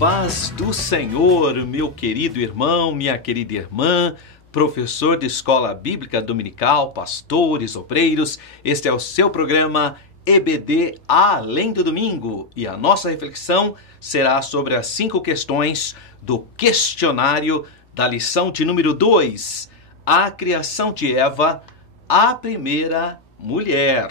paz do Senhor, meu querido irmão, minha querida irmã, professor de escola bíblica dominical, pastores, obreiros. Este é o seu programa EBD Além do Domingo e a nossa reflexão será sobre as 5 questões do questionário da lição de número 2, a criação de Eva, a primeira mulher.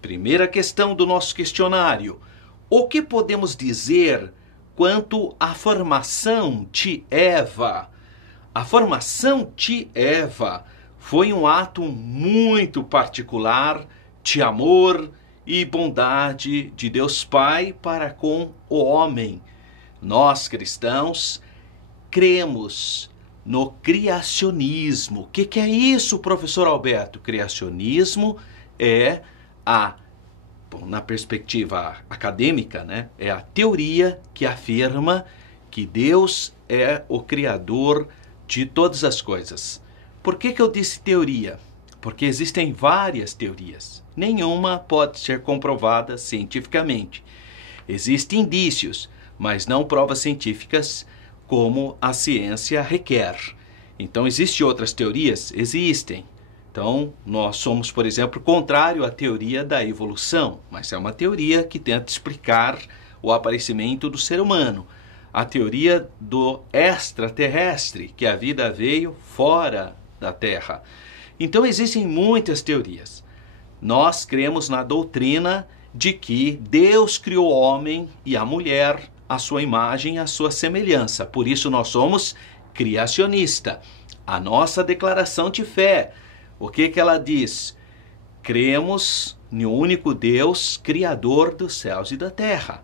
Primeira questão do nosso questionário: o que podemos dizer quanto à formação de Eva? A formação de Eva foi um ato muito particular de amor e bondade de Deus Pai para com o homem. Nós cristãos cremos no criacionismo. O que é isso, professor Alberto? Criacionismo é na perspectiva acadêmica, né? É a teoria que afirma que Deus é o criador de todas as coisas. Por que eu disse teoria? Porque existem várias teorias. Nenhuma pode ser comprovada cientificamente. Existem indícios, mas não provas científicas como a ciência requer. Então, existem outras teorias? Existem. Então, nós somos, por exemplo, contrário à teoria da evolução, mas é uma teoria que tenta explicar o aparecimento do ser humano. A teoria do extraterrestre, que a vida veio fora da Terra. Então, existem muitas teorias. Nós cremos na doutrina de que Deus criou o homem e a mulher à sua imagem e à sua semelhança. Por isso, nós somos criacionistas. A nossa declaração de fé, o que ela diz? Cremos no único Deus, Criador dos céus e da terra.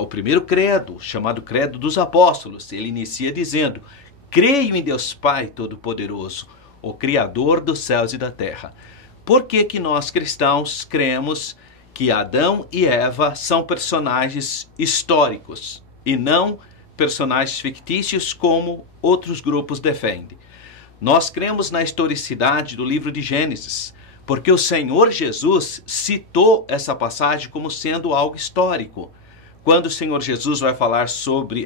O primeiro credo, chamado Credo dos Apóstolos, ele inicia dizendo: creio em Deus Pai Todo-Poderoso, o Criador dos céus e da terra. Por que nós cristãos cremos que Adão e Eva são personagens históricos e não personagens fictícios como outros grupos defendem? Nós cremos na historicidade do livro de Gênesis, porque o Senhor Jesus citou essa passagem como sendo algo histórico. Quando o Senhor Jesus vai falar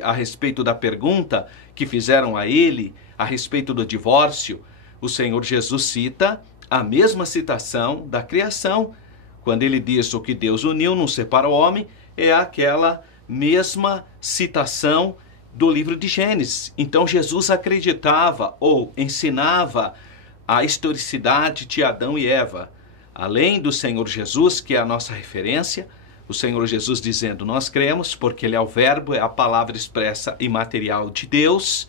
a respeito da pergunta que fizeram a ele, a respeito do divórcio, o Senhor Jesus cita a mesma citação da criação. Quando ele diz: o que Deus uniu não separa o homem, é aquela mesma citação do livro de Gênesis. Então Jesus acreditava ou ensinava a historicidade de Adão e Eva. Além do Senhor Jesus, que é a nossa referência, o Senhor Jesus dizendo: nós cremos porque ele é o verbo, é a palavra expressa e material de Deus.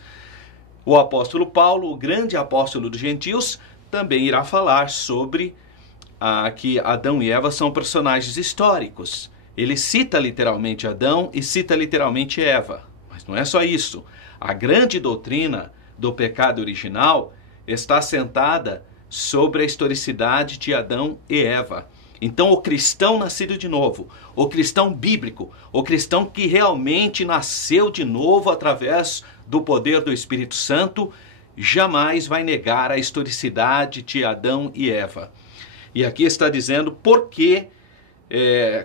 O apóstolo Paulo, o grande apóstolo dos gentios, também irá falar sobre que Adão e Eva são personagens históricos. Ele cita literalmente Adão e cita literalmente Eva. Mas não é só isso. A grande doutrina do pecado original está assentada sobre a historicidade de Adão e Eva. Então, o cristão nascido de novo, o cristão bíblico, o cristão que realmente nasceu de novo através do poder do Espírito Santo, jamais vai negar a historicidade de Adão e Eva. E aqui está dizendo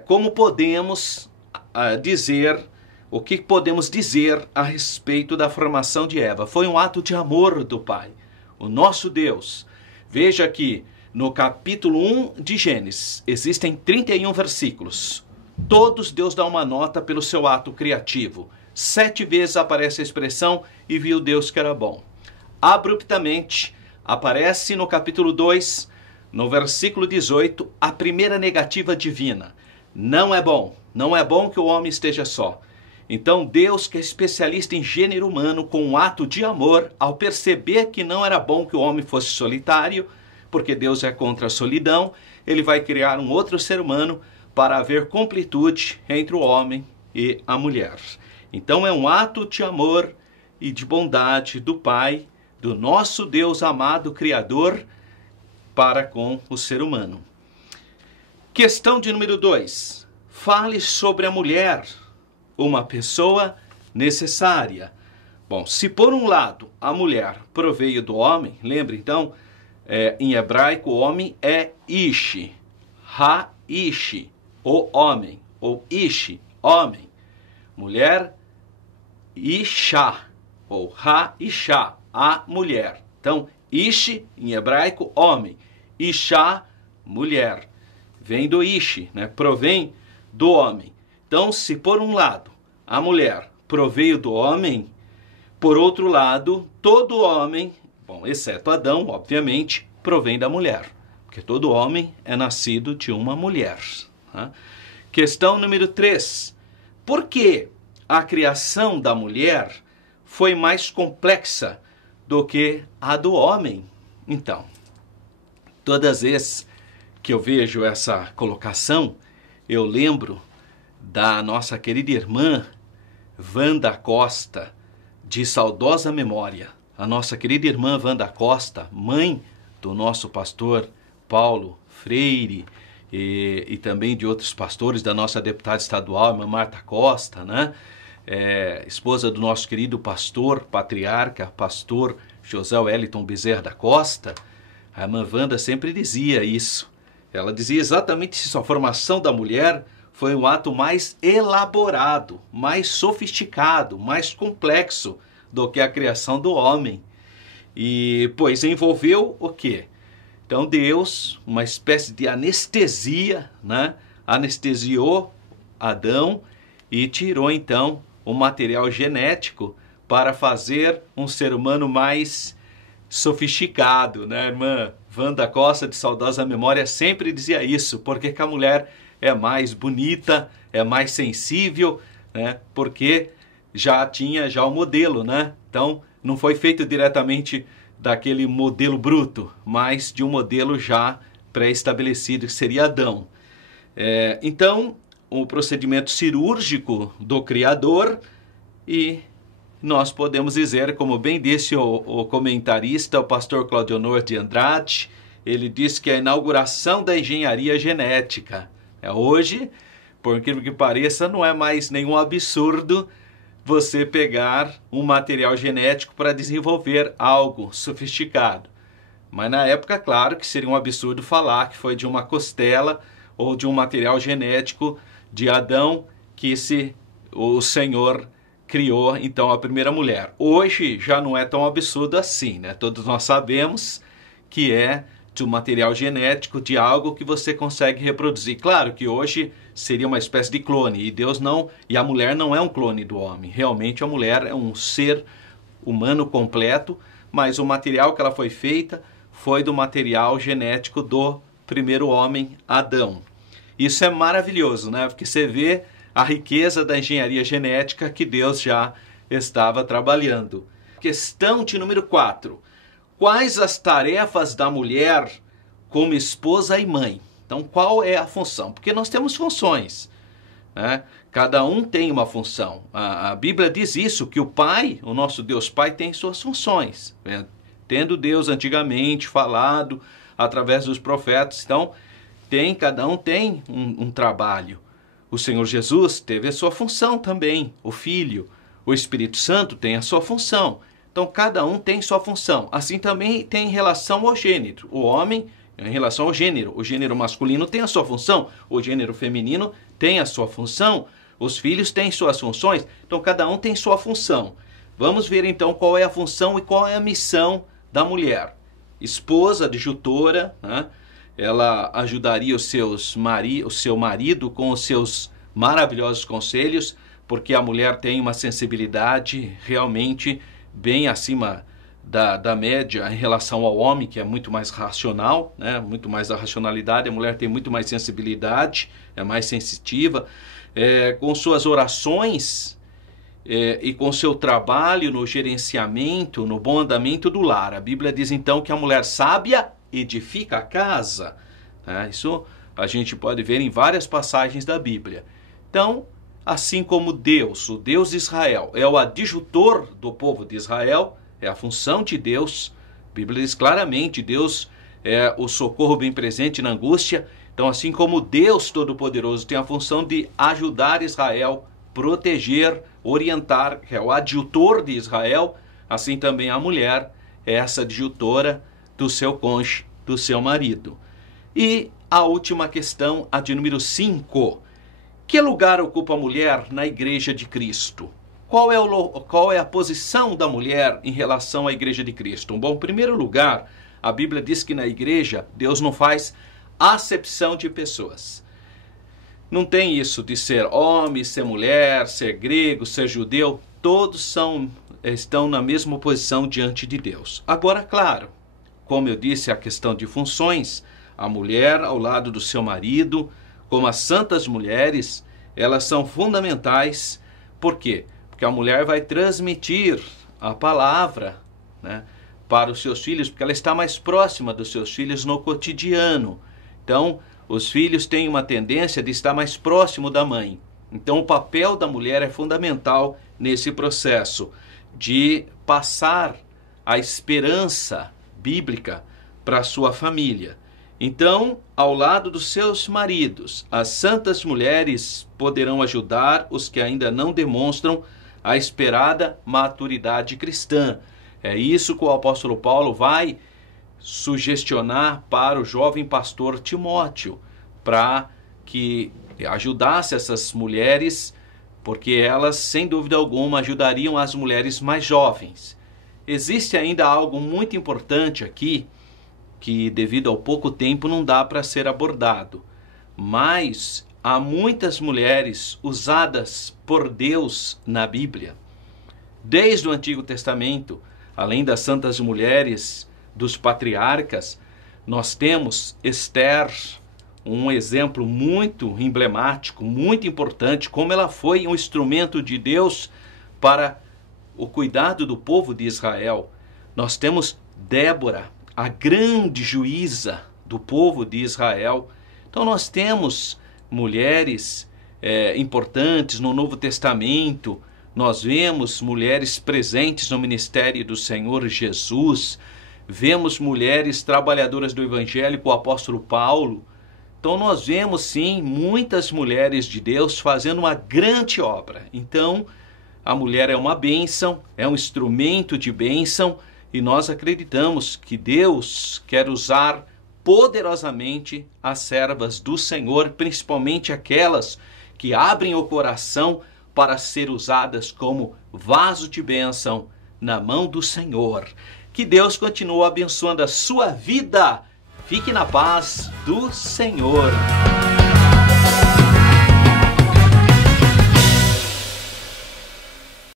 como podemos dizer, o que podemos dizer a respeito da formação de Eva. Foi um ato de amor do Pai, o nosso Deus. Veja que no capítulo 1 de Gênesis, existem 31 versículos. Todos Deus dá uma nota pelo seu ato criativo. 7 vezes aparece a expressão: e viu Deus que era bom. Abruptamente, aparece no capítulo 2, no versículo 18, a primeira negativa divina. Não é bom que o homem esteja só. Então Deus, que é especialista em gênero humano, com um ato de amor, ao perceber que não era bom que o homem fosse solitário, porque Deus é contra a solidão, ele vai criar um outro ser humano para haver completude entre o homem e a mulher. Então é um ato de amor e de bondade do Pai, do nosso Deus amado Criador, para com o ser humano. Questão de número 2. Fale sobre a mulher, uma pessoa necessária. Bom, se por um lado a mulher proveio do homem, lembre então, em hebraico o homem é ishi, ha-ishi, o homem, ou ishi, homem. Mulher Isha, ou Ha-Isha, a mulher. Então, Ish, em hebraico, homem. Isha, mulher. Vem do Ish, né? Provém do homem. Então, se por um lado a mulher proveio do homem, por outro lado, todo homem, bom, exceto Adão, obviamente, provém da mulher. Porque todo homem é nascido de uma mulher. Tá? Questão número 3. Por que a criação da mulher foi mais complexa do que a do homem? Então, todas as vezes que eu vejo essa colocação, eu lembro da nossa querida irmã Wanda Costa, de saudosa memória. A nossa querida irmã Wanda Costa, mãe do nosso pastor Paulo Freire e também de outros pastores, da nossa deputada estadual, irmã Marta Costa, né? Esposa do nosso querido pastor, patriarca, pastor José Wellington Bezerra da Costa. A irmã Wanda sempre dizia isso. Ela dizia exatamente isso, a formação da mulher foi um ato mais elaborado, mais sofisticado, mais complexo do que a criação do homem. E, pois, envolveu o quê? Então, Deus, uma espécie de anestesia, né? Anestesiou Adão e tirou, então, o material genético para fazer um ser humano mais sofisticado, né? A irmã Wanda Costa, de saudosa memória, sempre dizia isso, porque a mulher é mais bonita, é mais sensível, né? Porque já tinha o modelo, né? Então, não foi feito diretamente daquele modelo bruto, mas de um modelo já pré-estabelecido, que seria Adão. Então, o procedimento cirúrgico do Criador, e nós podemos dizer, como bem disse o comentarista, o pastor Claudionor de Andrade, ele disse que a inauguração da engenharia genética. Hoje, por incrível que pareça, não é mais nenhum absurdo você pegar um material genético para desenvolver algo sofisticado. Mas na época, claro que seria um absurdo falar que foi de uma costela ou de um material genético de Adão que o Senhor criou, então, a primeira mulher. Hoje já não é tão absurdo assim, né? Todos nós sabemos que é de um material genético, de algo que você consegue reproduzir. Claro que hoje seria uma espécie de clone, e a mulher não é um clone do homem. Realmente a mulher é um ser humano completo, mas o material que ela foi feita foi do material genético do primeiro homem, Adão. Isso é maravilhoso, né? Porque você vê a riqueza da engenharia genética que Deus já estava trabalhando. Questão de número 4. Quais as tarefas da mulher como esposa e mãe? Então, qual é a função? Porque nós temos funções, né? Cada um tem uma função. A Bíblia diz isso, que o Pai, o nosso Deus Pai, tem suas funções, né? Tendo Deus antigamente falado através dos profetas, então cada um tem um trabalho. O Senhor Jesus teve a sua função também, o Filho, o Espírito Santo tem a sua função. Então, cada um tem sua função. Assim também tem em relação ao gênero. O homem, em relação ao gênero. O gênero masculino tem a sua função. O gênero feminino tem a sua função. Os filhos têm suas funções. Então, cada um tem sua função. Vamos ver, então, qual é a função e qual é a missão da mulher. Esposa, adjutora, né? Ela ajudaria o seu marido com os seus maravilhosos conselhos, porque a mulher tem uma sensibilidade realmente bem acima da média em relação ao homem, que é muito mais racional, né? Muito mais da racionalidade. A mulher tem muito mais sensibilidade, é mais sensitiva. Com suas orações e com seu trabalho no gerenciamento, no bom andamento do lar. A Bíblia diz então que a mulher sábia edifica a casa. Isso a gente pode ver em várias passagens da Bíblia. Então, assim como Deus, o Deus de Israel, é o adjutor do povo de Israel, é a função de Deus. A Bíblia diz claramente, Deus é o socorro bem presente na angústia. Então, assim como Deus Todo-Poderoso tem a função de ajudar Israel, proteger, orientar, que é o adjutor de Israel, assim também a mulher é essa adjutora do seu cônjuge, do seu marido. E a última questão, a de número 5. Que lugar ocupa a mulher na Igreja de Cristo? qual é a posição da mulher em relação à Igreja de Cristo? Bom, em primeiro lugar, a Bíblia diz que na igreja Deus não faz acepção de pessoas. Não tem isso de ser homem, ser mulher, ser grego, ser judeu. Todos estão na mesma posição diante de Deus. Agora, claro, como eu disse, a questão de funções, a mulher ao lado do seu marido, como as santas mulheres, elas são fundamentais. Por quê? Porque a mulher vai transmitir a palavra, né, para os seus filhos, porque ela está mais próxima dos seus filhos no cotidiano. Então, os filhos têm uma tendência de estar mais próximo da mãe. Então, o papel da mulher é fundamental nesse processo de passar a esperança bíblica para a sua família. Então, ao lado dos seus maridos, as santas mulheres poderão ajudar os que ainda não demonstram a esperada maturidade cristã. É isso que o apóstolo Paulo vai sugestionar para o jovem pastor Timóteo, para que ajudasse essas mulheres, porque elas, sem dúvida alguma, ajudariam as mulheres mais jovens. Existe ainda algo muito importante aqui, que devido ao pouco tempo não dá para ser abordado, mas há muitas mulheres usadas por Deus na Bíblia. Desde o Antigo Testamento, além das santas mulheres, dos patriarcas, nós temos Esther, um exemplo muito emblemático, muito importante, como ela foi um instrumento de Deus para o cuidado do povo de Israel. Nós temos Débora, a grande juíza do povo de Israel. Então nós temos mulheres importantes no Novo Testamento. Nós vemos mulheres presentes no ministério do Senhor Jesus. Vemos mulheres trabalhadoras do Evangelho com o apóstolo Paulo. Então nós vemos sim muitas mulheres de Deus fazendo uma grande obra. Então a mulher é uma bênção, é um instrumento de bênção, e nós acreditamos que Deus quer usar poderosamente as servas do Senhor, principalmente aquelas que abrem o coração para ser usadas como vaso de bênção na mão do Senhor. Que Deus continue abençoando a sua vida. Fique na paz do Senhor.